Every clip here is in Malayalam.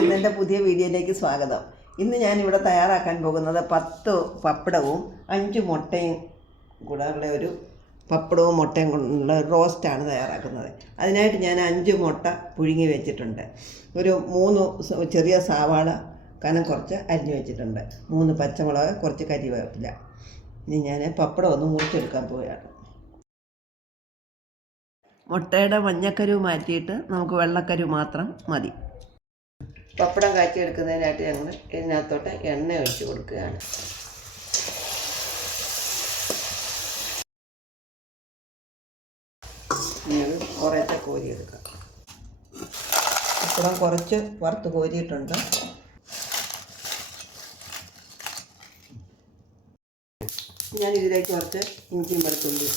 എല്ലാവർക്കും ഇന്നെൻ്റെ പുതിയ വീഡിയോയിലേക്ക് സ്വാഗതം. ഇന്ന് ഞാനിവിടെ തയ്യാറാക്കാൻ പോകുന്നത് 10 പപ്പടവും 5 മുട്ടയും കൂടെയുള്ള ഒരു പപ്പടവും മുട്ടയും കൊണ്ടുള്ള റോസ്റ്റാണ് തയ്യാറാക്കുന്നത്. അതിനായിട്ട് ഞാൻ 5 മുട്ട പുഴുങ്ങി വെച്ചിട്ടുണ്ട്. ഒരു 3 ചെറിയ സവാള കനം കുറച്ച് അരിഞ്ഞു വെച്ചിട്ടുണ്ട്. 3 പച്ചമുളക്, കുറച്ച് കരിവേപ്പില. ഇനി ഞാൻ പപ്പടം ഒന്ന് മുറിച്ചെടുക്കാൻ പോവുകയാണ്. മുട്ടയുടെ മഞ്ഞക്കരു മാറ്റിയിട്ട് നമുക്ക് വെള്ളക്കരു മാത്രം മതി. പപ്പടം കാച്ചിയെടുക്കുന്നതിനായിട്ട് ഞങ്ങൾ ഇതിനകത്തോട്ട് എണ്ണ ഒഴിച്ച് കൊടുക്കുകയാണ്. ഇനി കുറേശ്ശെ കോരിയെടുക്കാം. പപ്പടം കുറച്ച് വറുത്ത് കോരിയിട്ടുണ്ട്. ഞാൻ ഇതിലേക്ക് കുറച്ച് ഇഞ്ചിയും വെളുത്തുള്ളി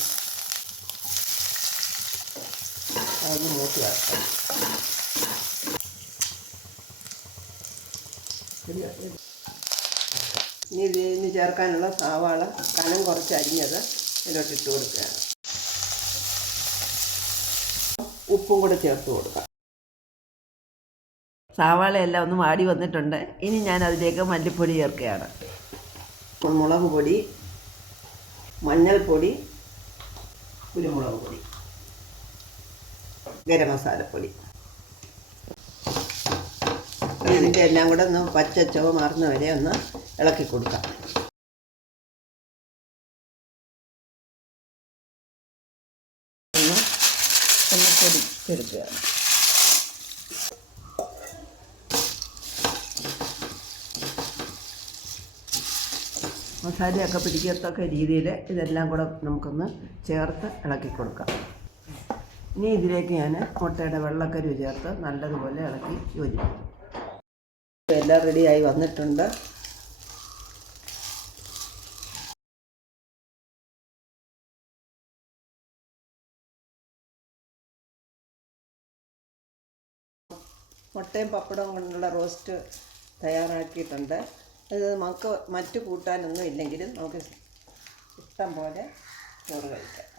അതൊന്ന് മൂട്ടി വറക്കാം. ഇനി ഇതിന് ചേർക്കാനുള്ള സവാള കനം കുറച്ച് അരിഞ്ഞത് ഇതിലോട്ട് ഇട്ട് കൊടുക്കുകയാണ്. ഉപ്പും കൂടെ ചേർത്ത് കൊടുക്കാം. സവാളയെല്ലാം ഒന്ന് വാടി വന്നിട്ടുണ്ട്. ഇനി ഞാൻ അതിലേക്ക് മല്ലിപ്പൊടി ചേർക്കുകയാണ്. മുളക് പൊടി, മഞ്ഞൾപ്പൊടി, കുരുമുളക് പൊടി, ഗരം മസാലപ്പൊടി. ഇതിൻ്റെ എല്ലാം കൂടെ ഒന്ന് പച്ചച്ചോ മാറുന്ന വരെ ഒന്ന് ഇളക്കി കൊടുക്കാം. ഒന്ന് പൊടിച്ചെടുക്കുകയാണ്. മസാലയൊക്കെ പിടിക്കത്തക്ക രീതിയിൽ ഇതെല്ലാം കൂടെ നമുക്കൊന്ന് ചേർത്ത് ഇളക്കി കൊടുക്കാം. ഇനി ഇതിലേക്ക് ഞാൻ മുട്ടയുടെ വെള്ളക്കരു ചേർത്ത് നല്ലതുപോലെ ഇളക്കി യോജിപ്പിക്കും. എല്ലാം റെഡിയായി വന്നിട്ടുണ്ട്. മുട്ടയും പപ്പടവും കൊണ്ടുള്ള റോസ്റ്റ് തയ്യാറാക്കിയിട്ടുണ്ട്. ഇത് നമുക്ക് മറ്റു കൂട്ടാനൊന്നും ഇല്ലെങ്കിലും നമുക്ക് ഇഷ്ടം പോലെ ചോറ് കഴിക്കാം.